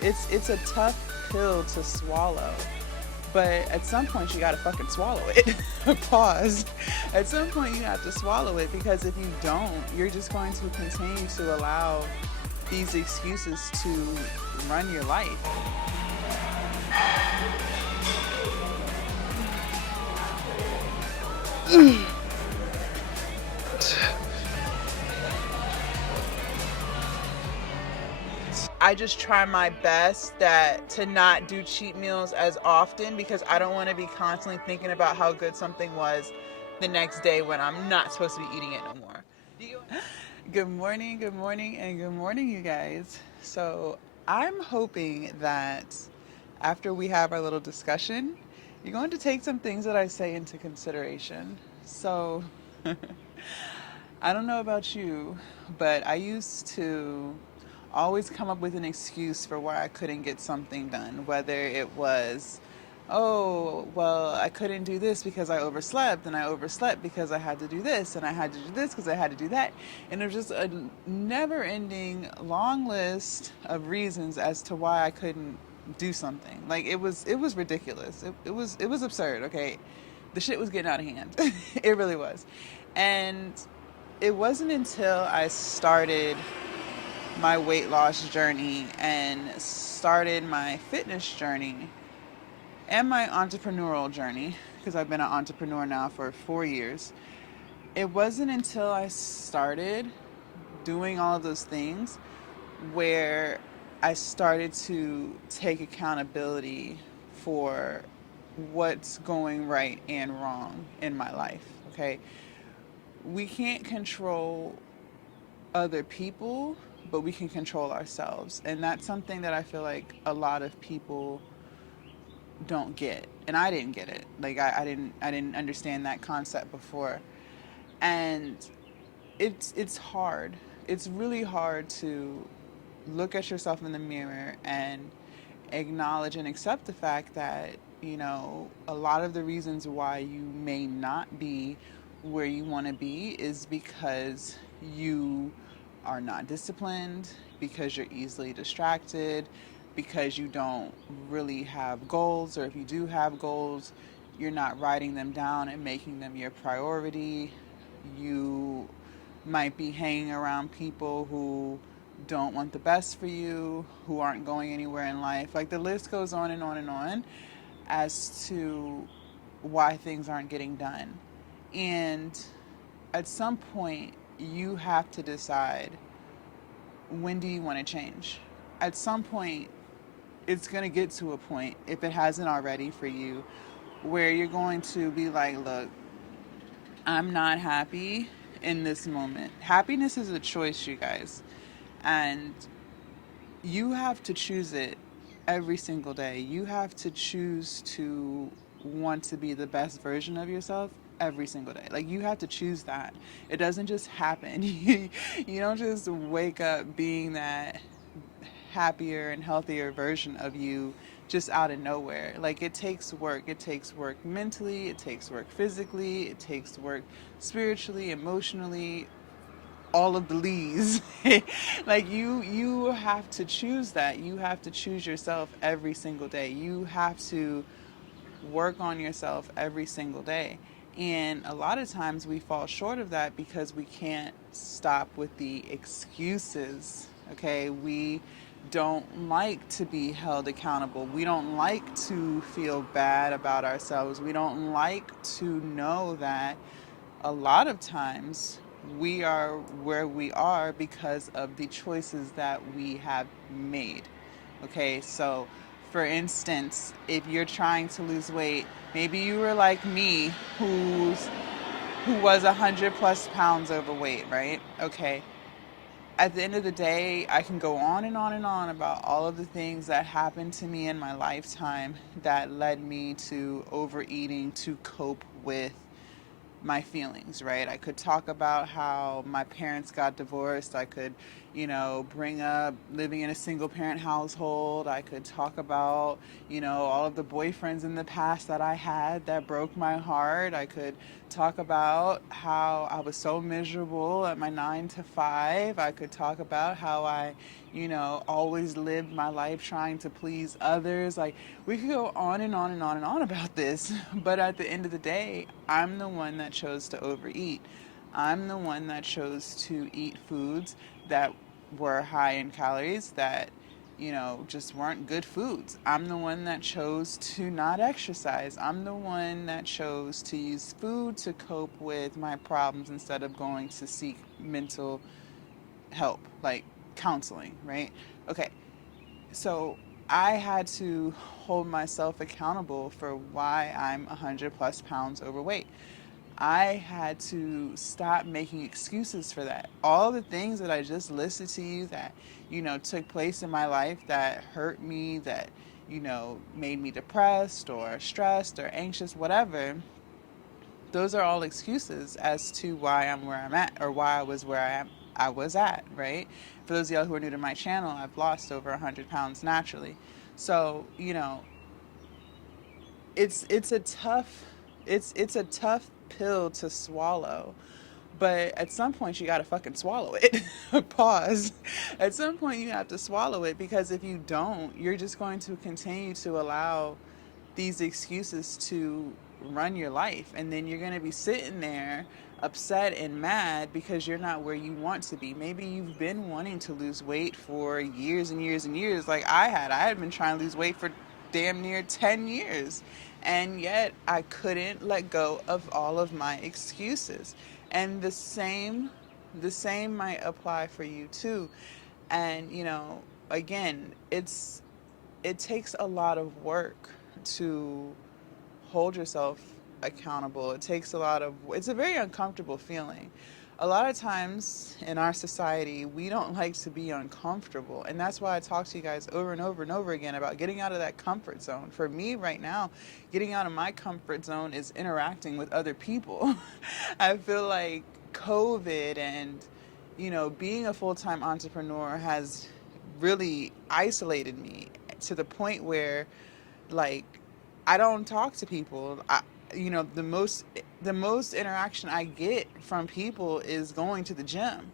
It's a tough pill to swallow. But at some point, you gotta fucking swallow it. Pause. At some point, you have to swallow it because if you don't, you're just going to continue to allow these excuses to run your life. I just try my best that to not do cheat meals as often because I don't want to be constantly thinking about how good something was the next day when I'm not supposed to be eating it no more. Good morning, and good morning, you guys. So, I'm hoping that after we have our little discussion, you're going to take some things that I say into consideration. So, I don't know about you, but I used to always come up with an excuse for why I couldn't get something done, whether it was, oh, well, I couldn't do this because I overslept, and I overslept because I had to do this, and I had to do this because I had to do that. And it was just a never ending long list of reasons as to why I couldn't do something. Like it was ridiculous. It was absurd, okay? The shit was getting out of hand. It really was. And it wasn't until I started my weight loss journey and started my fitness journey and my entrepreneurial journey, because I've been an entrepreneur now for 4 years. It wasn't until I started doing all of those things where I started to take accountability for what's going right and wrong in my life. Okay. We can't control other people, but we can control ourselves. And that's something that I feel like a lot of people don't get. And I didn't get it. Like I didn't understand that concept before. And it's hard. It's really hard to look at yourself in the mirror and acknowledge and accept the fact that, a lot of the reasons why you may not be where you want to be is because you are not disciplined, because you're easily distracted, because you don't really have goals, or if you do have goals, you're not writing them down and making them your priority. You might be hanging around people who don't want the best for you, who aren't going anywhere in life. Like the list goes on and on and on as to why things aren't getting done. And at some point, you have to decide, when do you want to change? At some point, it's going to get to a point, if it hasn't already for you, where you're going to be like, look, I'm not happy in this moment. Happiness is a choice, you guys. And you have to choose it every single day. You have to choose to want to be the best version of yourself every single day. Like you have to choose that. It doesn't just happen. You don't just wake up being that happier and healthier version of you just out of nowhere. Like it takes work. It takes work mentally, it takes work physically, it takes work spiritually, emotionally, all of the leaves. Like you have to choose that. You have to choose yourself every single day. You have to work on yourself every single day. And a lot of times we fall short of that because we can't stop with the excuses. Okay? We don't like to be held accountable. We don't like to feel bad about ourselves. We don't like to know that a lot of times we are where we are because of the choices that we have made. Okay, so for instance, if you're trying to lose weight, maybe you were like me, who was 100 plus pounds overweight, right? Okay, at the end of the day, I can go on and on and on about all of the things that happened to me in my lifetime that led me to overeating to cope with my feelings, right? I could talk about how my parents got divorced. I could, bring up living in a single parent household. I could talk about, all of the boyfriends in the past that I had that broke my heart. I could talk about how I was so miserable at my 9 to 5. I could talk about how I, always lived my life trying to please others. Like, we could go on and on and on and on about this, but at the end of the day, I'm the one that chose to overeat. I'm the one that chose to eat foods that were high in calories, that just weren't good foods. I'm the one that chose to not exercise. I'm the one that chose to use food to cope with my problems instead of going to seek mental help, like counseling, right? Okay, so I had to hold myself accountable for why I'm 100 plus pounds overweight. I had to stop making excuses for that. All the things that I just listed to you that, took place in my life that hurt me, that, made me depressed or stressed or anxious, whatever, those are all excuses as to why I'm where I'm at, or why I was where I was at, right? For those of y'all who are new to my channel, I've lost over 100 pounds naturally. So, it's a tough it's a tough pill to swallow, but at some point you gotta fucking swallow it. Pause. At some point you have to swallow it, because if you don't, you're just going to continue to allow these excuses to run your life, and then you're going to be sitting there upset and mad because you're not where you want to be. Maybe you've been wanting to lose weight for years and years and years, like I had been trying to lose weight for damn near 10 years, and yet I couldn't let go of all of my excuses. And the same might apply for you too. And again, it takes a lot of work to hold yourself accountable. It takes a lot of, it's a very uncomfortable feeling. A lot of times in our society, we don't like to be uncomfortable. And that's why I talk to you guys over and over and over again about getting out of that comfort zone. For me right now, getting out of my comfort zone is interacting with other people. I feel like COVID and, being a full time entrepreneur has really isolated me to the point where, like, I don't talk to people. The most interaction I get from people is going to the gym.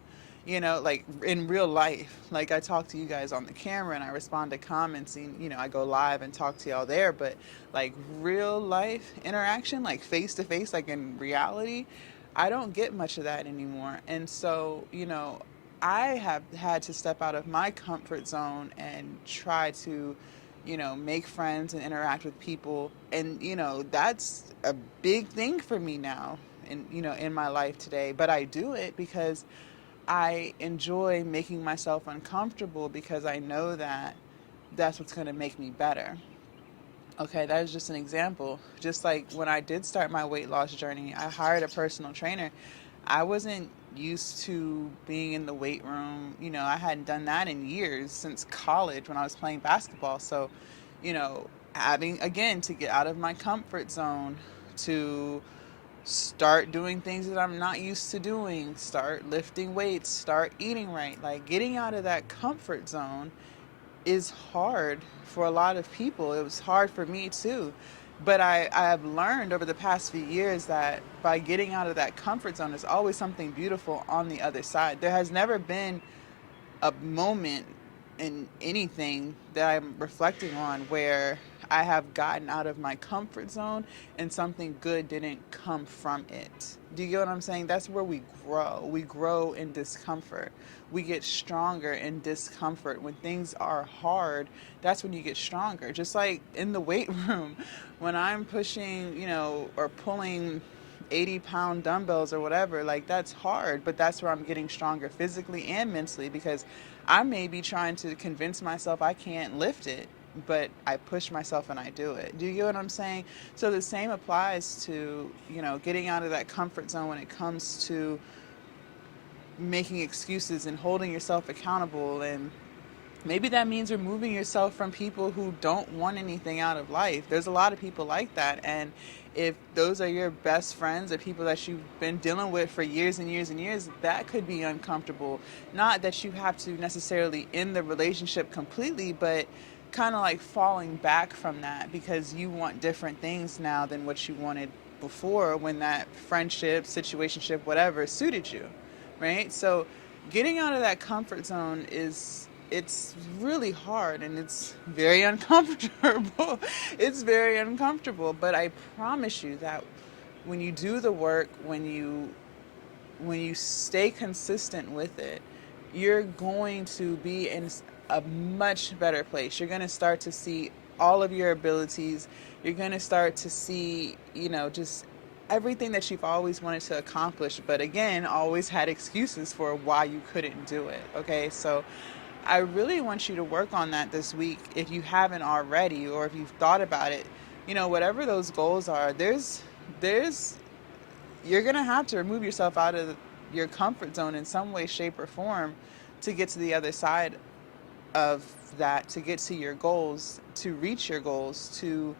Like in real life. Like, I talk to you guys on the camera and I respond to comments, and I go live and talk to y'all there, but like real life interaction, like face to face, like in reality, I don't get much of that anymore. And so, I have had to step out of my comfort zone and try to make friends and interact with people. And, that's a big thing for me now in my life today. But I do it because I enjoy making myself uncomfortable, because I know that that's what's going to make me better. Okay, that is just an example. Just like when I did start my weight loss journey, I hired a personal trainer. I wasn't used to being in the weight room. I hadn't done that in years, since college when I was playing basketball. So, having again to get out of my comfort zone, to start doing things that I'm not used to doing, start lifting weights, start eating right. Like, getting out of that comfort zone is hard for a lot of people. It was hard for me too. But I have learned over the past few years that by getting out of that comfort zone, there's always something beautiful on the other side. There has never been a moment in anything that I'm reflecting on where I have gotten out of my comfort zone and something good didn't come from it. Do you get what I'm saying? That's where we grow. We grow in discomfort. We get stronger in discomfort. When things are hard, that's when you get stronger. Just like in the weight room, when I'm pushing, or pulling 80-pound dumbbells or whatever, like, that's hard, but that's where I'm getting stronger physically and mentally, because I may be trying to convince myself I can't lift it, but I push myself and I do it. Do you get what I'm saying? So the same applies to, getting out of that comfort zone when it comes to making excuses and holding yourself accountable. And maybe that means removing yourself from people who don't want anything out of life. There's a lot of people like that. And if those are your best friends or people that you've been dealing with for years and years and years, that could be uncomfortable. Not that you have to necessarily end the relationship completely, but kind of like falling back from that because you want different things now than what you wanted before, when that friendship, situationship, whatever suited you, right? So getting out of that comfort zone is it's really hard and it's very uncomfortable. It's very uncomfortable, but I promise you that when you do the work, when you stay consistent with it, you're going to be in a much better place. You're going to start to see all of your abilities. You're going to start to see, just everything that you've always wanted to accomplish, but again, always had excuses for why you couldn't do it. Okay, so I really want you to work on that this week if you haven't already, or if you've thought about it. Whatever those goals are, there's you're going to have to remove yourself out of your comfort zone in some way, shape, or form to get to the other side of that, to get to your goals, to reach your goals, to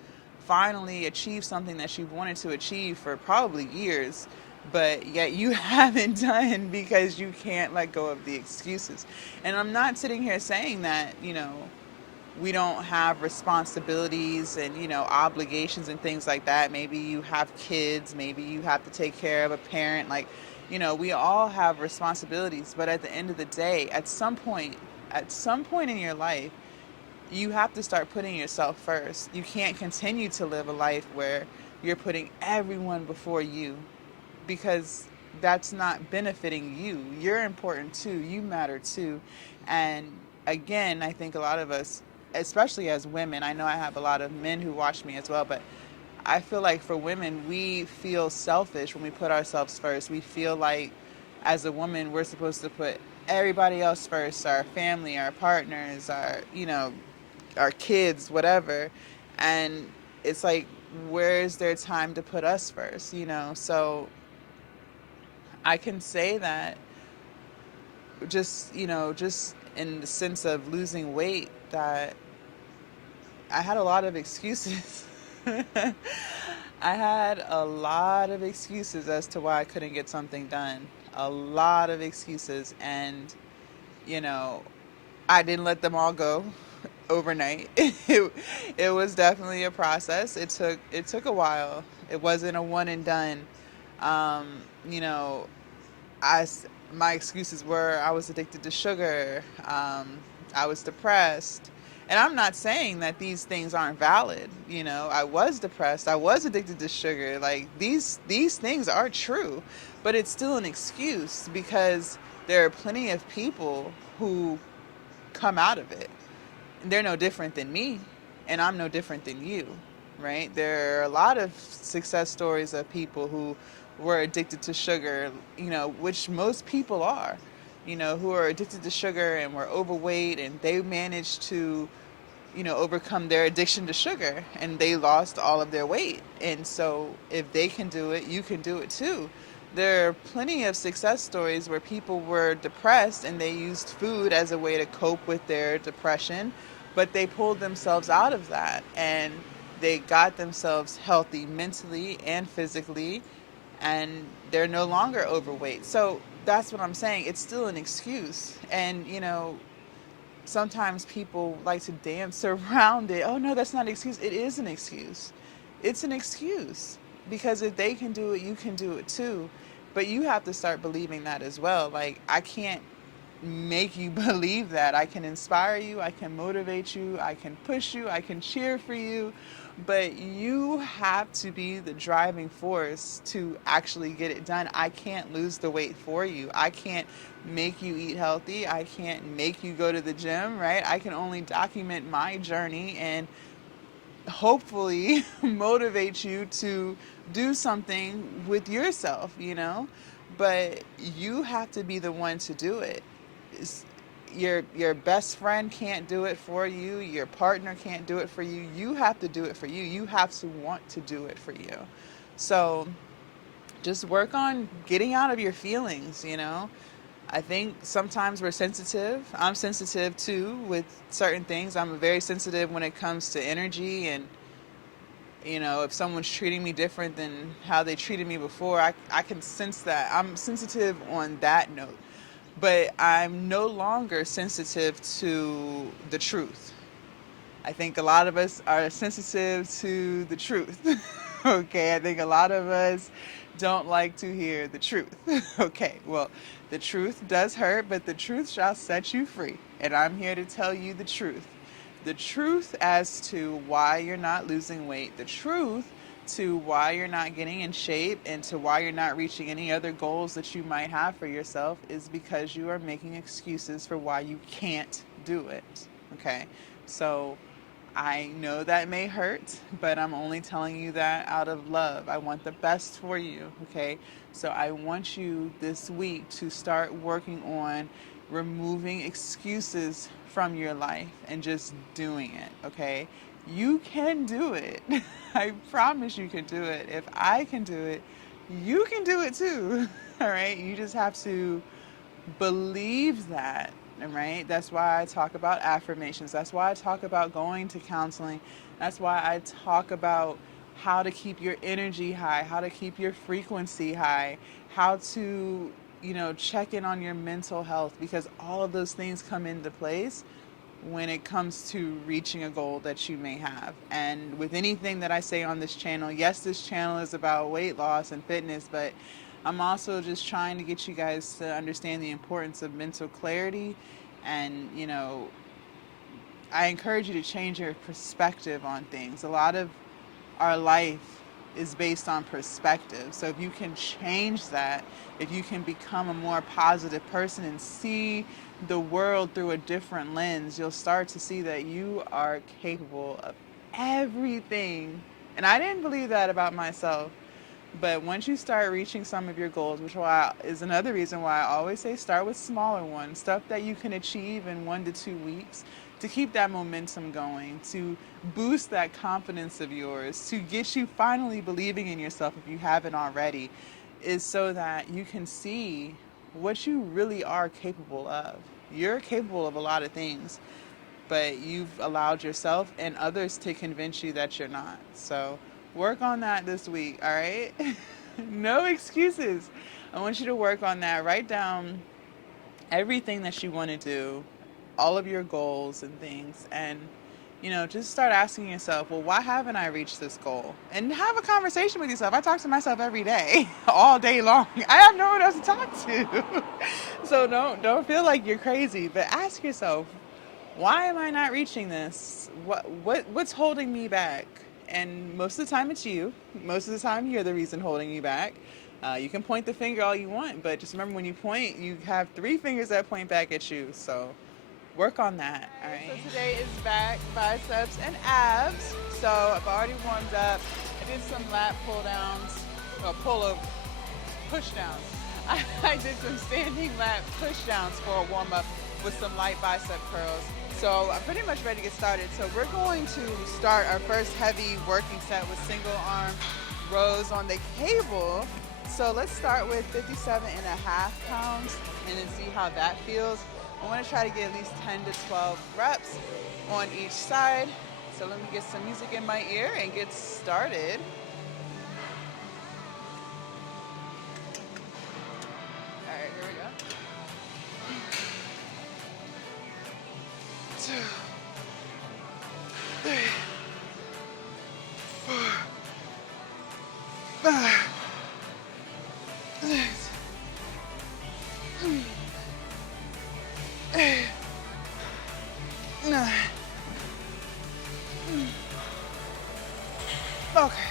finally achieve something that you've wanted to achieve for probably years, but yet you haven't done because you can't let go of the excuses. And I'm not sitting here saying that, we don't have responsibilities and obligations and things like that. Maybe you have kids, maybe you have to take care of a parent, like, we all have responsibilities, but at the end of the day, at some point in your life, you have to start putting yourself first. You can't continue to live a life where you're putting everyone before you, because that's not benefiting you. You're important too. You matter too. And again, I think a lot of us, especially as women, I know I have a lot of men who watch me as well, but I feel like for women, we feel selfish when we put ourselves first. We feel like as a woman, we're supposed to put everybody else first, our family, our partners, our kids, whatever. And it's like, where's their time to put us first? So I can say that just in the sense of losing weight, that I had a lot of excuses. I had a lot of excuses as to why I couldn't get something done. A lot of excuses. And, you know, I didn't let them all go overnight. It was definitely a process. It took a while. It wasn't a one and done. Um, you know, I my excuses were I was addicted to sugar. I was depressed. And I'm not saying that these things aren't valid. I was depressed. I was addicted to sugar. Like, these things are true, but it's still an excuse because there are plenty of people who come out of it. They're no different than me, and I'm no different than you, right? There are a lot of success stories of people who were addicted to sugar, which most people are, who are addicted to sugar and were overweight, and they managed to, overcome their addiction to sugar, and they lost all of their weight. And so if they can do it, you can do it too. There are plenty of success stories where people were depressed and they used food as a way to cope with their depression, but they pulled themselves out of that and they got themselves healthy mentally and physically, and they're no longer overweight. So that's what I'm saying. It's still an excuse. And, sometimes people like to dance around it. Oh, no, that's not an excuse. It is an excuse. It's an excuse because if they can do it, you can do it too. But you have to start believing that as well. Like, I can't make you believe that. I can inspire you, I can motivate you, I can push you, I can cheer for you, but you have to be the driving force to actually get it done. I can't lose the weight for you. I can't make you eat healthy. I can't make you go to the gym, right? I can only document my journey and hopefully motivate you to do something with yourself. But you have to be the one to do it. It's, your best friend can't do it for you. Your partner can't do it for you. You have to do it for you. You have to want to do it for you. So just work on getting out of your feelings. I think sometimes we're sensitive. I'm sensitive too with certain things. I'm very sensitive when it comes to energy, and if someone's treating me different than how they treated me before, I can sense that. I'm sensitive on that note. But I'm no longer sensitive to the truth. I think a lot of us are sensitive to the truth. Okay, I think a lot of us don't like to hear the truth. Okay, well, the truth does hurt, but the truth shall set you free. And I'm here to tell you the truth. The truth as to why you're not losing weight, the truth to why you're not getting in shape, and to why you're not reaching any other goals that you might have for yourself is because you are making excuses for why you can't do it. Okay, so I know that may hurt, but I'm only telling you that out of love. I want the best for you, okay? So I want you this week to start working on removing excuses from your life and just doing it, okay? You can do it. I promise you can do it. If I can do it, you can do it too, all right? You just have to believe that, right? That's why I talk about affirmations. That's why I talk about going to counseling. That's why I talk about how to keep your energy high, how to keep your frequency high, how to, check in on your mental health, because all of those things come into place when it comes to reaching a goal that you may have. And with anything that I say on this channel, yes, this channel is about weight loss and fitness, but I'm also just trying to get you guys to understand the importance of mental clarity. And, I encourage you to change your perspective on things. A lot of our life is based on perspective. So if you can change that, if you can become a more positive person and see the world through a different lens, you'll start to see that you are capable of everything. And I didn't believe that about myself. But once you start reaching some of your goals, which is another reason why I always say start with smaller ones, stuff that you can achieve in 1 to 2 weeks, to keep that momentum going, to boost that confidence of yours, to get you finally believing in yourself if you haven't already, is so that you can see what you really are capable of. You're capable of a lot of things, but you've allowed yourself and others to convince you that you're not. So work on that this week, all right? No excuses. I want you to work on that. Write down everything that you want to do, all of your goals and things, and just start asking yourself, well, why haven't I reached this goal? And have a conversation with yourself. I talk to myself every day, all day long. I have no one else to talk to. So don't feel like you're crazy, but ask yourself, why am I not reaching this? What's holding me back? And most of the time it's you. Most of the time you're the reason holding you back. You can point the finger all you want, but just remember, when you point, you have 3 fingers that point back at you. So work on that. All right. So today is back, biceps, and abs. So I've already warmed up. I did some lat pull downs, push downs. I did some standing lat push downs for a warm up with some light bicep curls. So I'm pretty much ready to get started. So we're going to start our first heavy working set with single arm rows on the cable. So let's start with 57.5 pounds and then see how that feels. I want to try to get at least 10 to 12 reps on each side. So let me get some music in my ear and get started. All right, here we go. 2, 3, 4, 5, 6, 8, 9. Okay.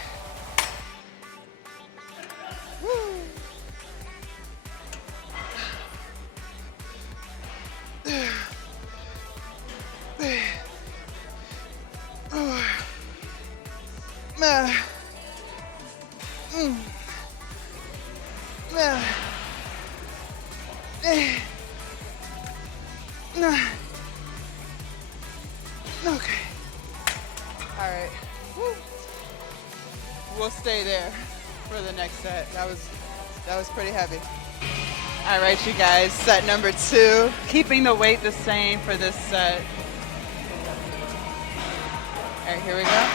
Woo. Okay. All right. Woo. We'll stay there for the next set. That was pretty heavy. All right, you guys, set number 2. Keeping the weight the same for this set. All right, here we go.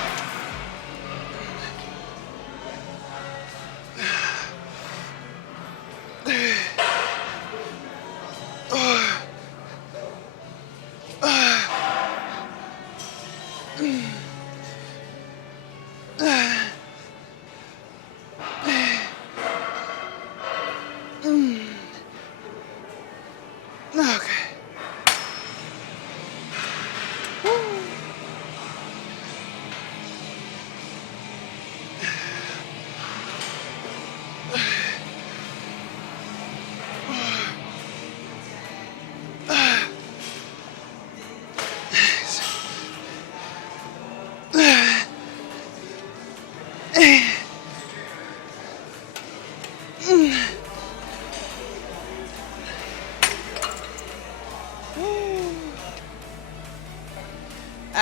All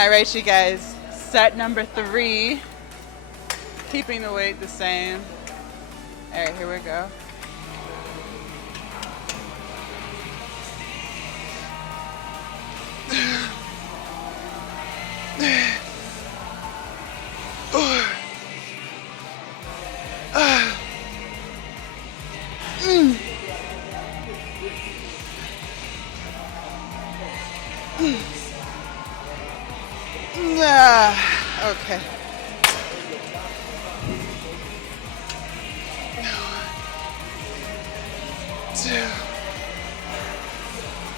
right, you guys, set number 3, keeping the weight the same. All right, here we go. Okay. Two,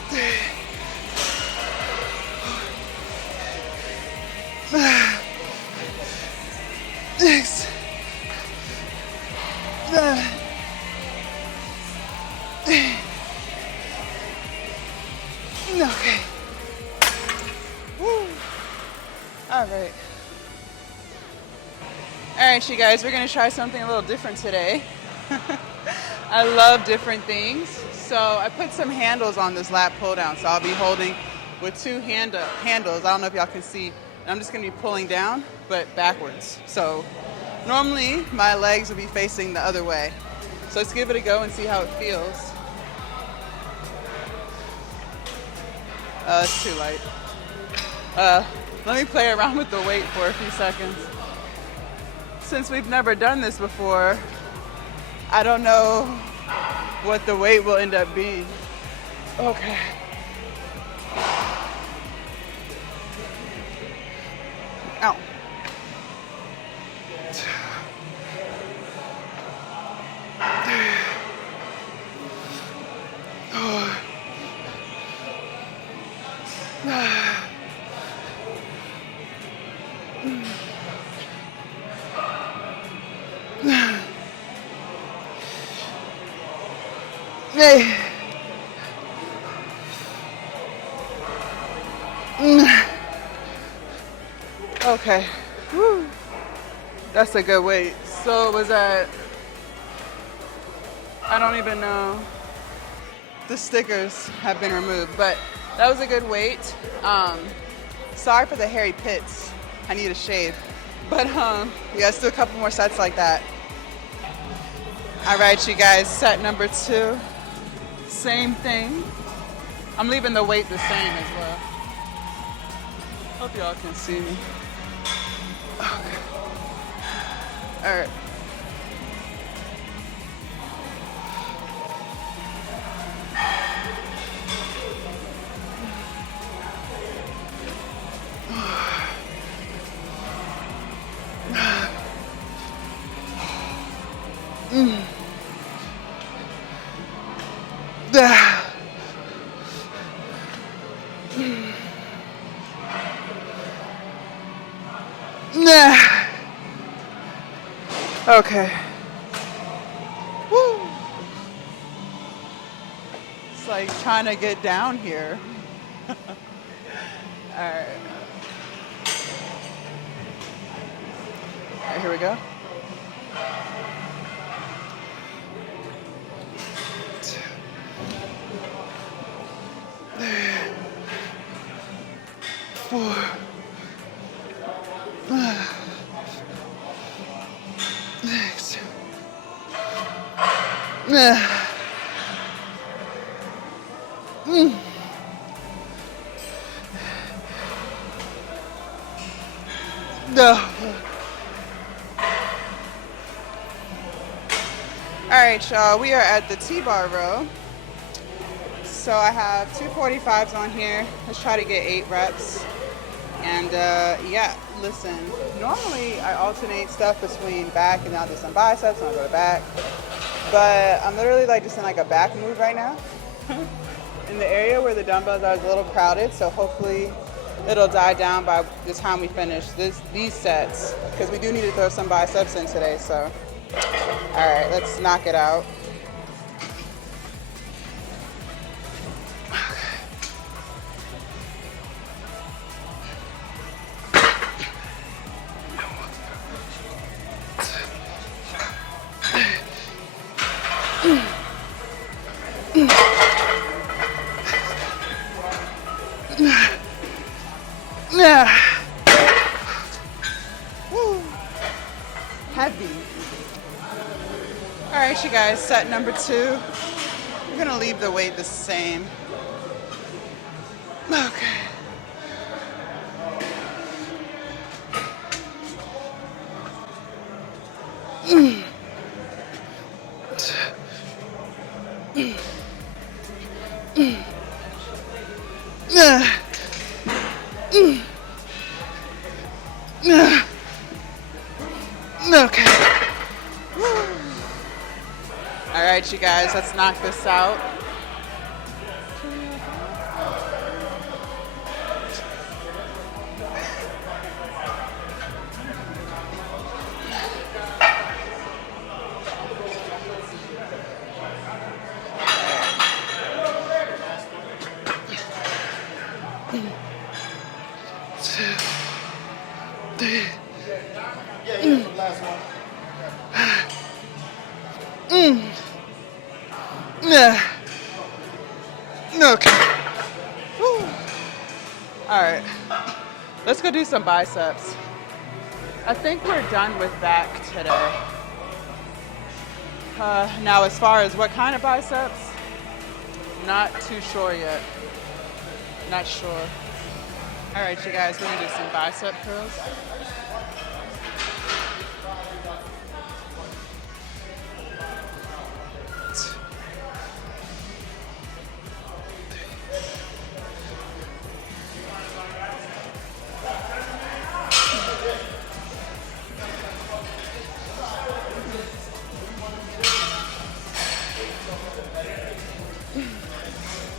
three, six, 7, 8. Okay. Woo. All right. All right, you guys, we're gonna try something a little different today. I love different things. So I put some handles on this lat pull down. So I'll be holding with 2 handles. I don't know if y'all can see. I'm just gonna be pulling down, but backwards. So normally my legs will be facing the other way. So let's give it a go and see how it feels. It's too light. Let me play around with the weight for a few seconds. Since we've never done this before, I don't know what the weight will end up being. Okay. Ow. Hey. Okay. Woo. That's a good weight. So it was at, I don't even know. The stickers have been removed, but that was a good weight. Sorry for the hairy pits. I need a shave. But yeah, let's do a couple more sets like that. All right, you guys, set number 2. Same thing. I'm leaving the weight the same as well. Hope y'all can see me. Okay. All right. Okay. Woo. It's like trying to get down here. All right. All right, here we go. 2, 3, 4. Next. No. All right, y'all, we are at the T-bar row. So I have 2 45s on here. Let's try to get 8 reps. And yeah, listen, normally I alternate stuff between back and I'll do some biceps and I'll go to back. But I'm literally like just in like a back move right now. In the area where the dumbbells are a little crowded, so hopefully it'll die down by the time we finish these sets, because we do need to throw some biceps in today, so. All right, let's knock it out. heavy. All right, you guys, set number 2. We're gonna leave the weight the same. Okay. Okay. All right, you guys, let's knock this out. Okay. All right. Let's go do some biceps. I think we're done with back today. Now, as far as what kind of biceps, not too sure yet. Not sure. All right, you guys, we're gonna do some bicep curls.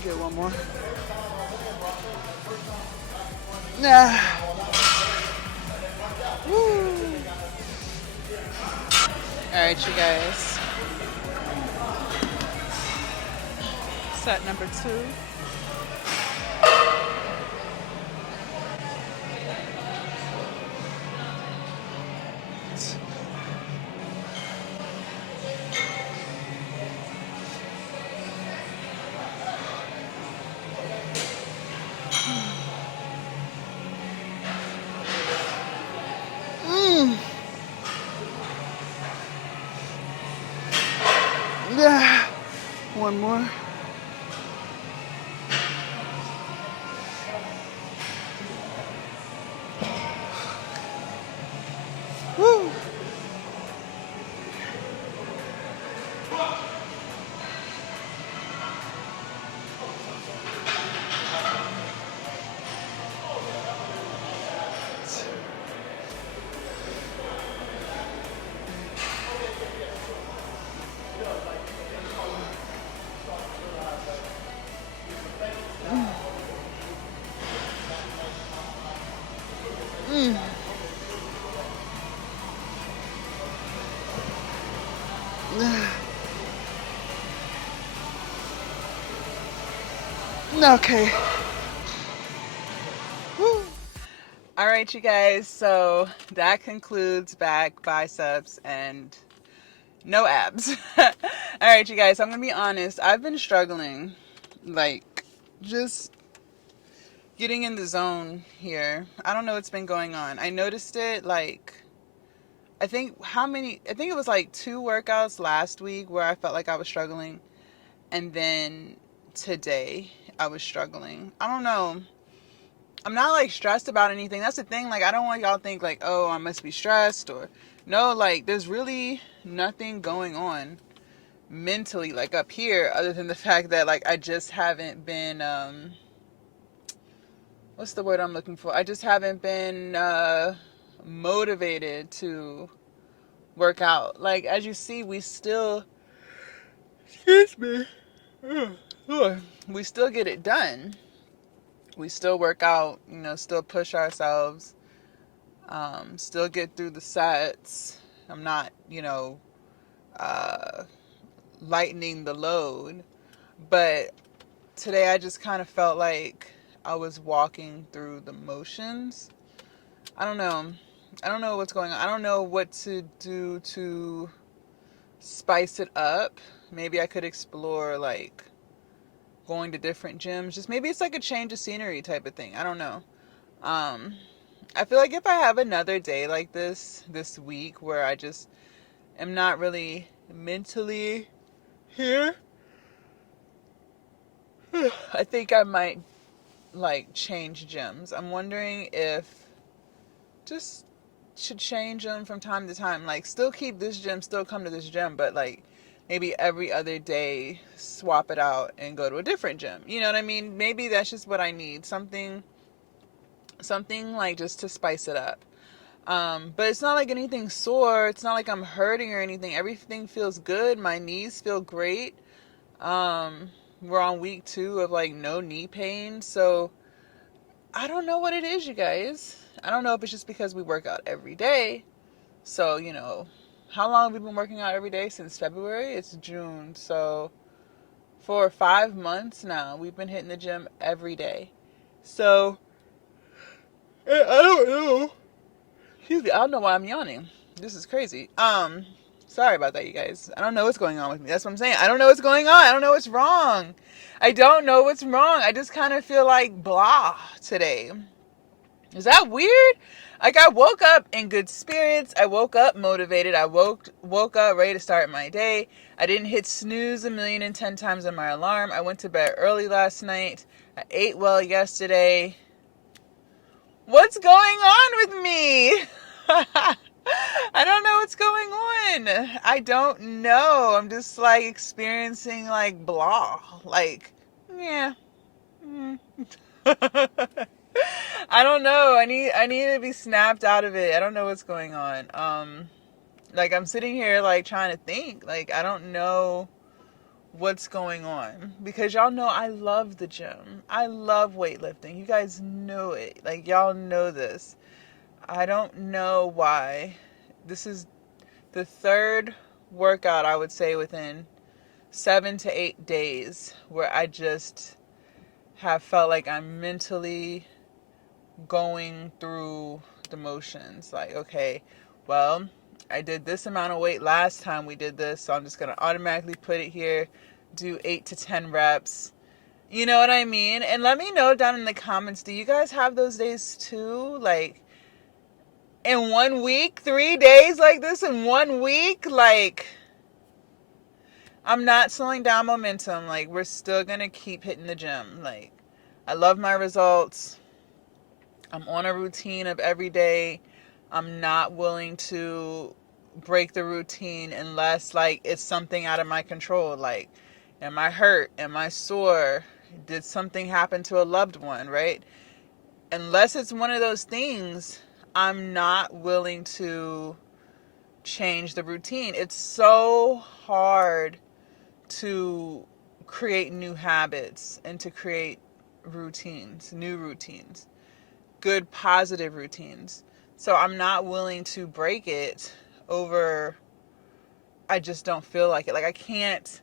Get one more. Nah. Woo. All right, you guys. Set number 2. Yeah. One more. Woo. Okay. Woo. All right, you guys. So that concludes back, biceps, and no abs. All right, you guys. I'm gonna be honest. I've been struggling, like, just getting in the zone here. I don't know what's been going on. I noticed it like I think it was like 2 workouts last week where I felt like I was struggling, and then today I was struggling. I don't know. I'm not like stressed about anything. That's the thing. Like, I don't want y'all to think like, oh, I must be stressed, or no, like there's really nothing going on mentally like up here other than the fact that like I just haven't been what's the word I'm looking for? I just haven't been motivated to work out. Like, as you see, we still, excuse me, we still get it done. We still work out, still push ourselves, still get through the sets. I'm not, uh, lightening the load. But today I just kind of felt like I was walking through the motions. I don't know. I don't know what's going on. I don't know what to do to spice it up. Maybe I could explore like going to different gyms. Just maybe it's like a change of scenery type of thing. I don't know. I feel like if I have another day like this week where I just am not really mentally here, I think I might like change gyms. I'm wondering if just should change them from time to time. Like still keep this gym, still come to this gym, but like maybe every other day swap it out and go to a different gym. You know what I mean? Maybe that's just what I need. Something like just to spice it up. But it's not like anything sore. It's not like I'm hurting or anything. Everything feels good. My knees feel great. We're on week 2 of like no knee pain. So I don't know what it is, you guys. I don't know if it's just because we work out every day. So, how long have we been working out every day? Since February? It's June. So for 5 months now, we've been hitting the gym every day. So I don't know. Excuse me, I don't know why I'm yawning. This is crazy. Sorry about that, you guys. I don't know what's going on with me. That's what I'm saying. I don't know what's going on. I don't know what's wrong. I don't know what's wrong. I just kind of feel like blah today. Is that weird? Like I woke up in good spirits. I woke up motivated. I woke up ready to start my day. I didn't hit snooze 1,010,000 times on my alarm. I went to bed early last night. I ate well yesterday. What's going on with me? I don't know what's going on. I don't know. I'm just like experiencing like blah. Like, yeah. I don't know. I need to be snapped out of it. I don't know what's going on. Like I'm sitting here like trying to think. Like I don't know what's going on because y'all know I love the gym. I love weightlifting. You guys know it. Like y'all know this. I don't know why. This is the third workout I would say within 7 to 8 days where I just have felt like I'm mentally going through the motions. Like, okay, well, I did this amount of weight last time we did this, so I'm just going to automatically put it here, do 8 to 10 reps. You know what I mean? And let me know down in the comments, do you guys have those days too? Like, in 1 week, 3 days like this in 1 week? Like, I'm not slowing down momentum. Like, we're still going to keep hitting the gym. Like, I love my results. I'm on a routine of every day. I'm not willing to break the routine unless like it's something out of my control. Like, am I hurt? Am I sore? Did something happen to a loved one, right? Unless it's one of those things, I'm not willing to change the routine. It's so hard to create new habits and to create routines, new routines, good positive routines. So I'm not willing to break it over I just don't feel like it. Like I can't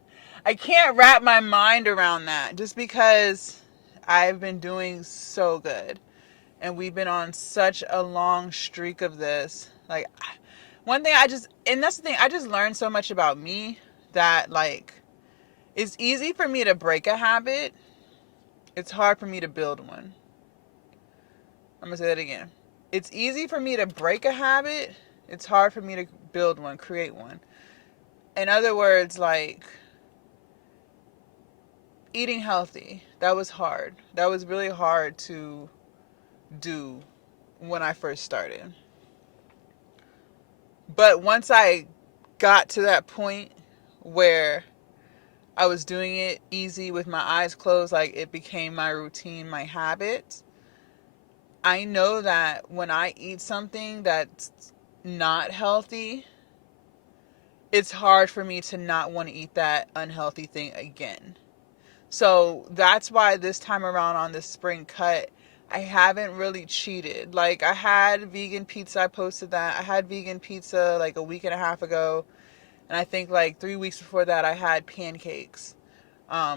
wrap my mind around that just because I've been doing so good and we've been on such a long streak of this. Like one thing and that's the thing, I just learned so much about me that like it's easy for me to break a habit. It's hard for me to build one. I'm going to say that again. It's easy for me to break a habit. It's hard for me to build one, create one. In other words, like eating healthy, that was hard. That was really hard to do when I first started. But once I got to that point where I was doing it easy with my eyes closed, like it became my routine, my habit. I know that when I eat something that's not healthy, it's hard for me to not want to eat that unhealthy thing again. So that's why this time around on this spring cut, I haven't really cheated. Like I had vegan pizza, I posted that. I had vegan pizza like a week and a half ago. And I think like 3 weeks before that I had pancakes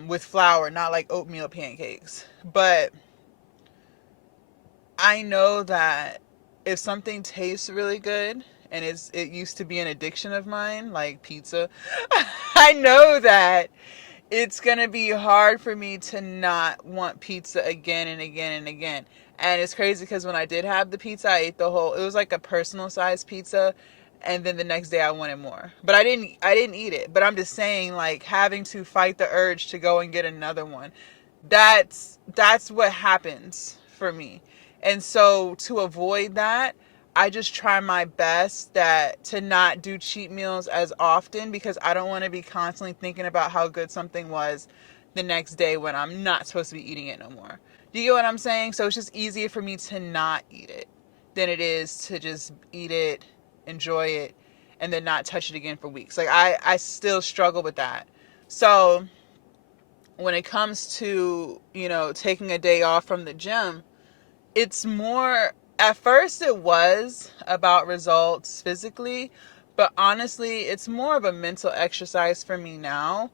with flour, not like oatmeal pancakes. But I know that if something tastes really good and it used to be an addiction of mine, like pizza, I know that it's going to be hard for me to not want pizza again and again and again. And it's crazy because when I did have the pizza, I ate the whole, it was like a personal size pizza. And then the next day I wanted more. But I didn't eat it. But I'm just saying, like, having to fight the urge to go and get another one. That's what happens for me. And so to avoid that, I just try my best that to not do cheat meals as often, because I don't want to be constantly thinking about how good something was the next day when I'm not supposed to be eating it no more. Do you get what I'm saying? So it's just easier for me to not eat it than it is to just eat it, enjoy it, and then not touch it again for weeks. Like I still struggle with that. So when it comes to, taking a day off from the gym, it's more, at first it was about results physically, but honestly, it's more of a mental exercise for me now,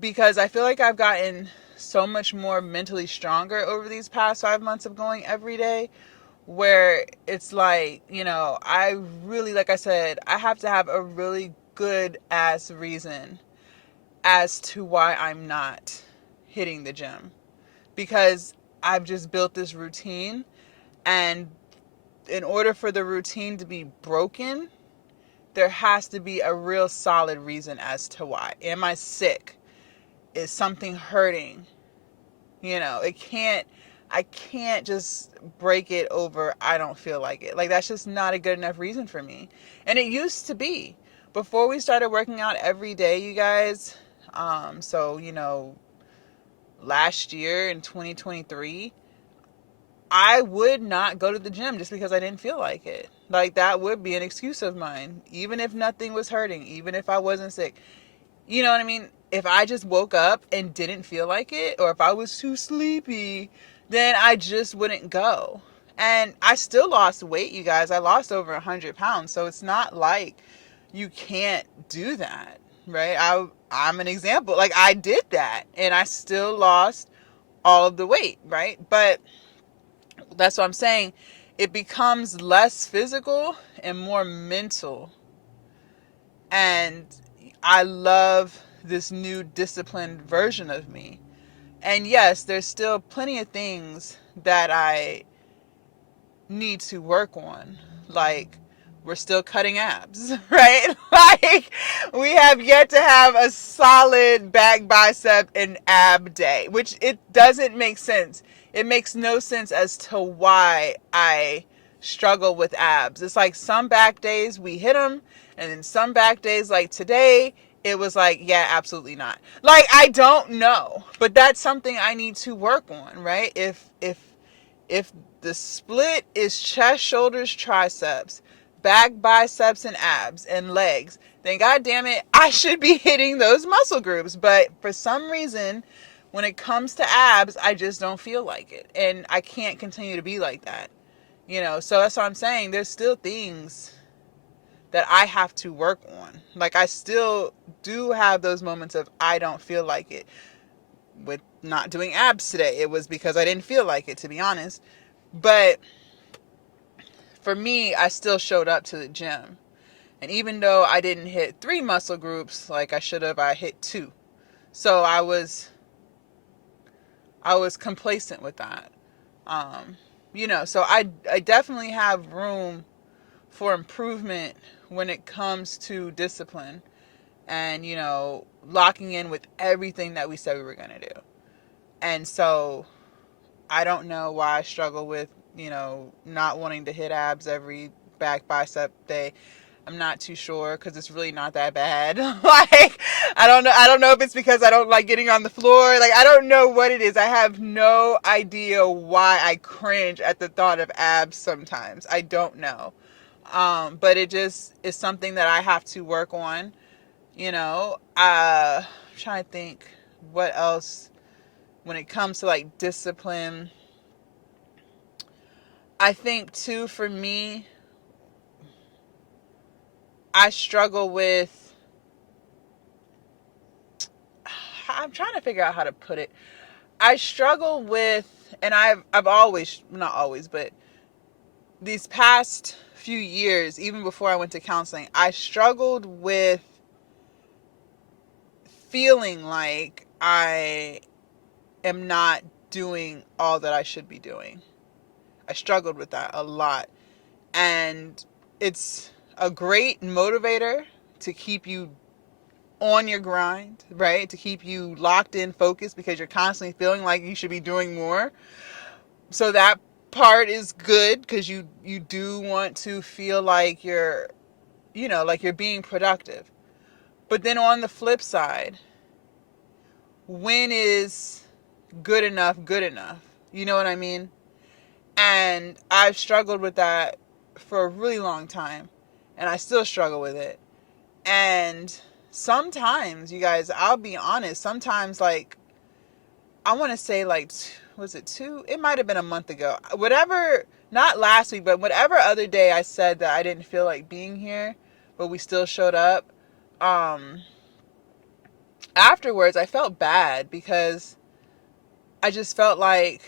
because I feel like I've gotten so much more mentally stronger over these past 5 months of going every day, where it's like, I really, like I said, I have to have a really good ass reason as to why I'm not hitting the gym, because I've just built this routine, and in order for the routine to be broken, there has to be a real solid reason as to why. Am I sick? Is something hurting? I can't just break it over I don't feel like it. Like, that's just not a good enough reason for me. And it used to be. Before we started working out every day, you guys, so, last year in 2023, I would not go to the gym just because I didn't feel like it. Like, that would be an excuse of mine, even if nothing was hurting, even if I wasn't sick. You know what I mean? If I just woke up and didn't feel like it, or if I was too sleepy, then I just wouldn't go. And I still lost weight, you guys. I lost over 100 pounds. So it's not like you can't do that, right? I'm an example. Like, I did that and I still lost all of the weight, right? But that's what I'm saying. It becomes less physical and more mental. And I love this new disciplined version of me. And yes, there's still plenty of things that I need to work on. Like, we're still cutting abs, right? Like, we have yet to have a solid back bicep and ab day, which it doesn't make sense. It makes no sense as to why I struggle with abs. It's like some back days we hit them, and then some back days like today, it was like, yeah, absolutely not. Like, I don't know, but that's something I need to work on, right? If the split is chest, shoulders, triceps, back, biceps, and abs, and legs, then god damn it, I should be hitting those muscle groups. But for some reason, when it comes to abs, I just don't feel like it. And I can't continue to be like that. So that's what I'm saying. There's still things that I have to work on. Like, I still do have those moments of I don't feel like it. With not doing abs today, it was because I didn't feel like it, to be honest. But for me, I still showed up to the gym. And even though I didn't hit 3 muscle groups like I should have, I hit 2. So I was complacent with that. So I definitely have room for improvement when it comes to discipline and, locking in with everything that we said we were going to do. And so I don't know why I struggle with, not wanting to hit abs every back bicep day. I'm not too sure, because it's really not that bad. Like, I don't know. I don't know if it's because I don't like getting on the floor. Like, I don't know what it is. I have no idea why I cringe at the thought of abs sometimes. I don't know. But it just is something that I have to work on. I'm trying to think what else when it comes to like discipline. I think too, for me, I struggle with, I'm trying to figure out how to put it. I struggle with, and I've always, not always, but these past few years, even before I went to counseling, I struggled with feeling like I am not doing all that I should be doing. I struggled with that a lot. And it's a great motivator to keep you on your grind, right? To keep you locked in, focused, because you're constantly feeling like you should be doing more. So that part is good because you do want to feel like you're, like you're being productive. But then on the flip side, when is good enough good enough? You know what I mean? And I've struggled with that for a really long time, and I still struggle with it. And sometimes, you guys, I'll be honest, sometimes, like, I want to say, like, was it two? It might have been a month ago. Whatever, not last week, but whatever other day I said that I didn't feel like being here, but we still showed up. Um, Afterwards, I felt bad because I just felt like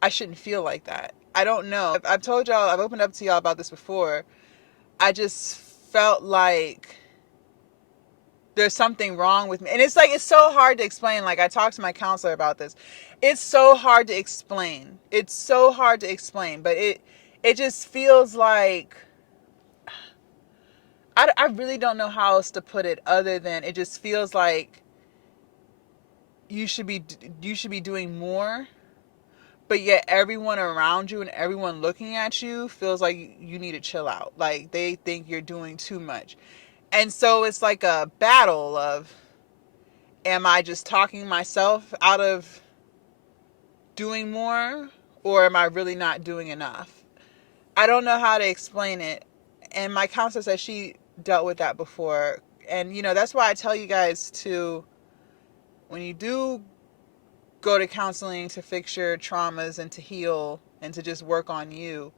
I shouldn't feel like that. I don't know. I've told y'all, I've opened up to y'all about this before. I just felt like there's something wrong with me. And it's like, it's so hard to explain. Like, I talked to my counselor about this. It's so hard to explain. It's so hard to explain. But it just feels like, I really don't know how else to put it other than it just feels like you should be doing more, but yet everyone around you and everyone looking at you feels like you need to chill out. Like, they think you're doing too much. And so it's like a battle of, am I just talking myself out of doing more, or am I really not doing enough? I don't know how to explain it. And my counselor said she dealt with that before. And, that's why I tell you guys to, when you do go to counseling to fix your traumas and to heal and to just work on you,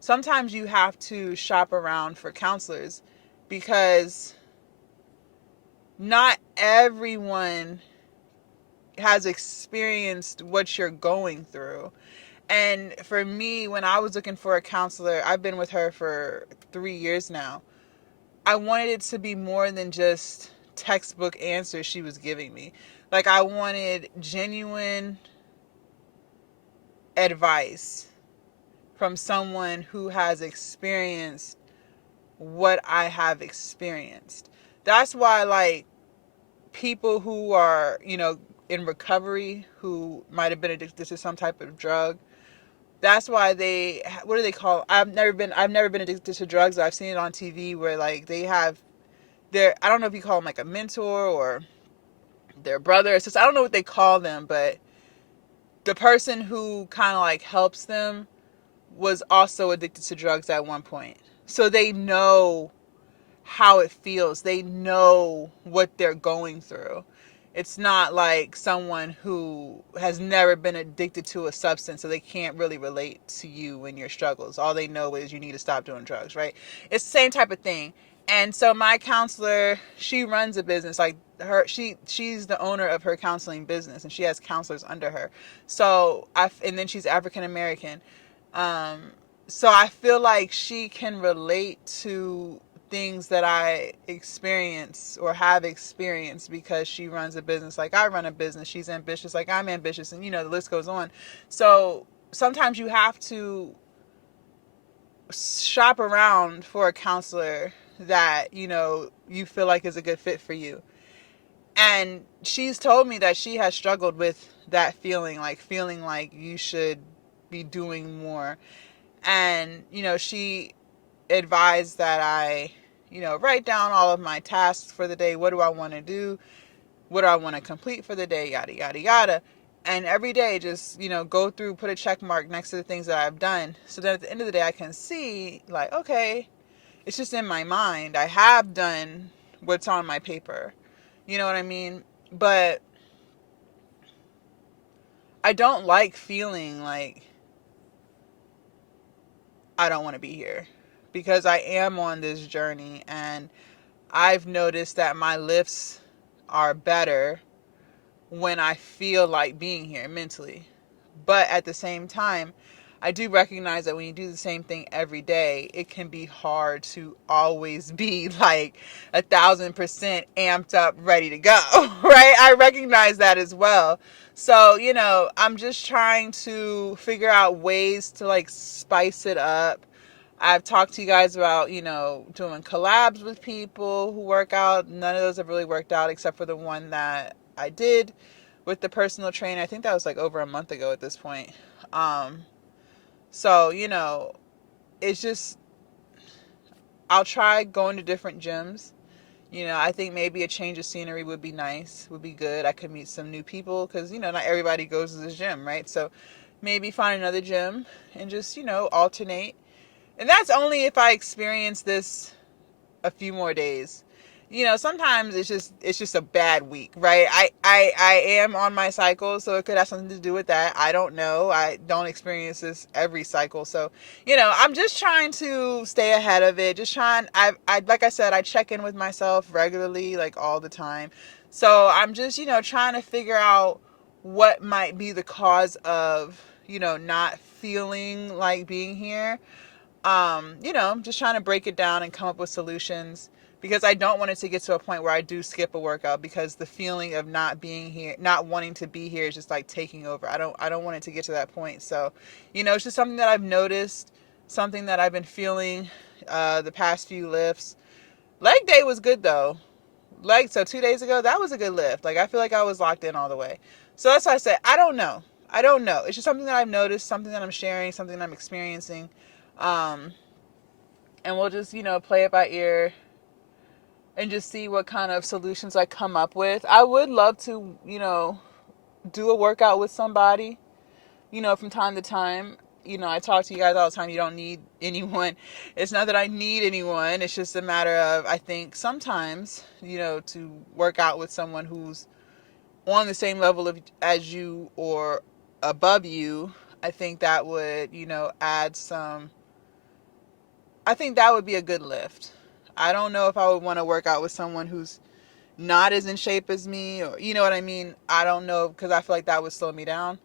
sometimes you have to shop around for counselors, because not everyone has experienced what you're going through. And for me, when I was looking for a counselor, I've been with her for 3 years now. I wanted it to be more than just textbook answers she was giving me. Like, I wanted genuine advice from someone who has experienced what I have experienced. That's why, like, people who are, in recovery, who might have been addicted to some type of drug, that's why they, what do they call, I've never been addicted to drugs. I've seen it on TV where, like, they have their, I don't know if you call them like a mentor or their brother or sister. I don't know what they call them, but the person who kind of like helps them was also addicted to drugs at one point. So they know how it feels. They know what they're going through. It's not like someone who has never been addicted to a substance, so they can't really relate to you and your struggles. All they know is you need to stop doing drugs, right? It's the same type of thing. And so my counselor, she runs a business. Like, she's the owner of her counseling business, and she has counselors under her. So and then she's African American. Um, so I feel like she can relate to things that I experience or have experienced, because she runs a business like I run a business. She's ambitious like I'm ambitious, and the list goes on. So sometimes you have to shop around for a counselor that you feel like is a good fit for you. And she's told me that she has struggled with that feeling like you should be doing more. And she advised that I write down all of my tasks for the day. What do I want to do? What do I want to complete for the day? Yada yada yada. And every day, just go through, put a check mark next to the things that I've done, so that at the end of the day I can see, like, okay, it's just in my mind, I have done what's on my paper. You know what I mean? But I don't like feeling like I don't want to be here, because I am on this journey, and I've noticed that my lifts are better when I feel like being here mentally. But at the same time, I do recognize that when you do the same thing every day, it can be hard to always be like 1,000% amped up, ready to go, right? I recognize that as well. So, I'm just trying to figure out ways to like spice it up. I've talked to you guys about, doing collabs with people who work out. None of those have really worked out except for the one that I did with the personal trainer. I think that was like over a month ago at this point. Um, so, it's just, I'll try going to different gyms. I think maybe a change of scenery would be nice, would be good. I could meet some new people because, not everybody goes to this gym, right? So maybe find another gym and just, alternate. And that's only if I experience this a few more days. Sometimes it's just a bad week, right? I am on my cycle, so it could have something to do with that. I don't know. I don't experience this every cycle. So, I'm just trying to stay ahead of it. Just trying I like I said, I check in with myself regularly, like all the time. So, I'm just, trying to figure out what might be the cause of, not feeling like being here. Just trying to break it down and come up with solutions because I don't want it to get to a point where I do skip a workout because the feeling of not being here, not wanting to be here is just like taking over. I don't want it to get to that point. So, it's just something that I've noticed, something that I've been feeling the past few lifts. Leg day was good though. So 2 days ago, that was a good lift. Like I feel like I was locked in all the way. So that's why I said I don't know. I don't know. It's just something that I've noticed, something that I'm sharing, something that I'm experiencing. Um, and we'll just, play it by ear and just see what kind of solutions I come up with. I would love to, do a workout with somebody, from time to time. I talk to you guys all the time. You don't need anyone. It's not that I need anyone. It's just a matter of, I think sometimes, to work out with someone who's on the same level as you or above you, I think that would, add some. I think that would be a good lift. I don't know if I would want to work out with someone who's not as in shape as me, or you know what I mean. I don't know because I feel like that would slow me down.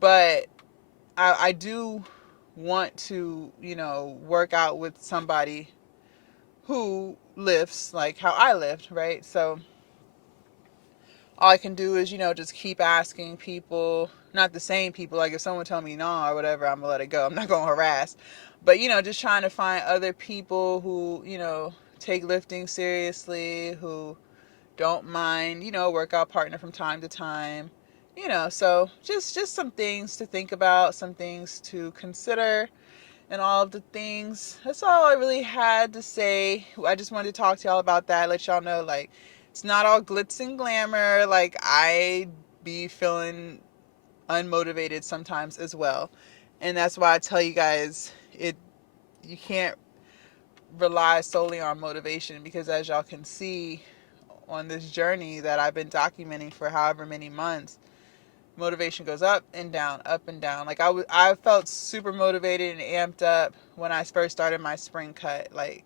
But I do want to, work out with somebody who lifts like how I lift, right? So all I can do is, just keep asking people, not the same people. Like if someone tell me no or whatever, I'm gonna let it go. I'm not gonna harass. But, just trying to find other people who, take lifting seriously, who don't mind, workout partner from time to time. So just some things to think about, some things to consider and all of the things. That's all I really had to say. I just wanted to talk to y'all about that, let y'all know, like, it's not all glitz and glamour. Like, I be feeling unmotivated sometimes as well. And that's why I tell you guys, you can't rely solely on motivation because as y'all can see on this journey that I've been documenting for however many months, motivation goes up and down, up and down. Like I felt super motivated and amped up when I first started my spring cut. Like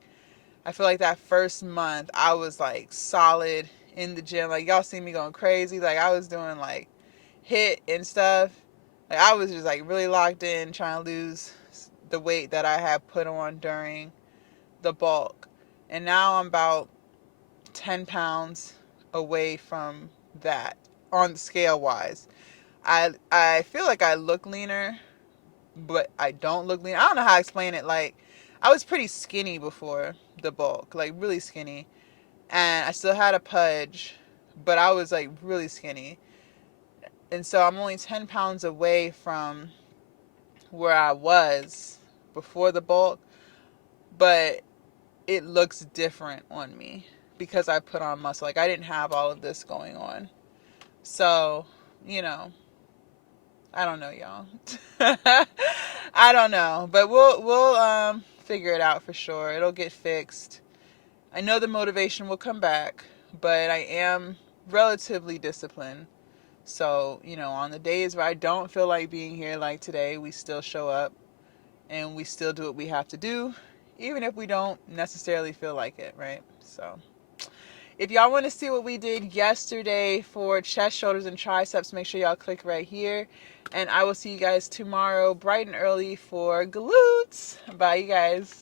I feel like that first month I was like solid in the gym. Like y'all see me going crazy. Like I was doing like hit and stuff. Like I was just like really locked in trying to lose the weight that I had put on during the bulk. And now I'm about 10 pounds away from that on the scale wise. I feel like I look leaner, but I don't look lean. I don't know how to explain it. Like I was pretty skinny before the bulk, like really skinny, and I still had a pudge, but I was like really skinny, and so I'm only 10 pounds away from where I was before the bulk, but it looks different on me because I put on muscle. Like I didn't have all of this going on, so you know I don't know, y'all. I don't know, but we'll figure it out for sure. It'll get fixed. I know the motivation will come back, but I am relatively disciplined. So, on the days where I don't feel like being here like today, we still show up and we still do what we have to do, even if we don't necessarily feel like it, right? So, If y'all want to see what we did yesterday for chest, shoulders, and triceps, make sure y'all click right here. And I will see you guys tomorrow bright and early for glutes. Bye, you guys.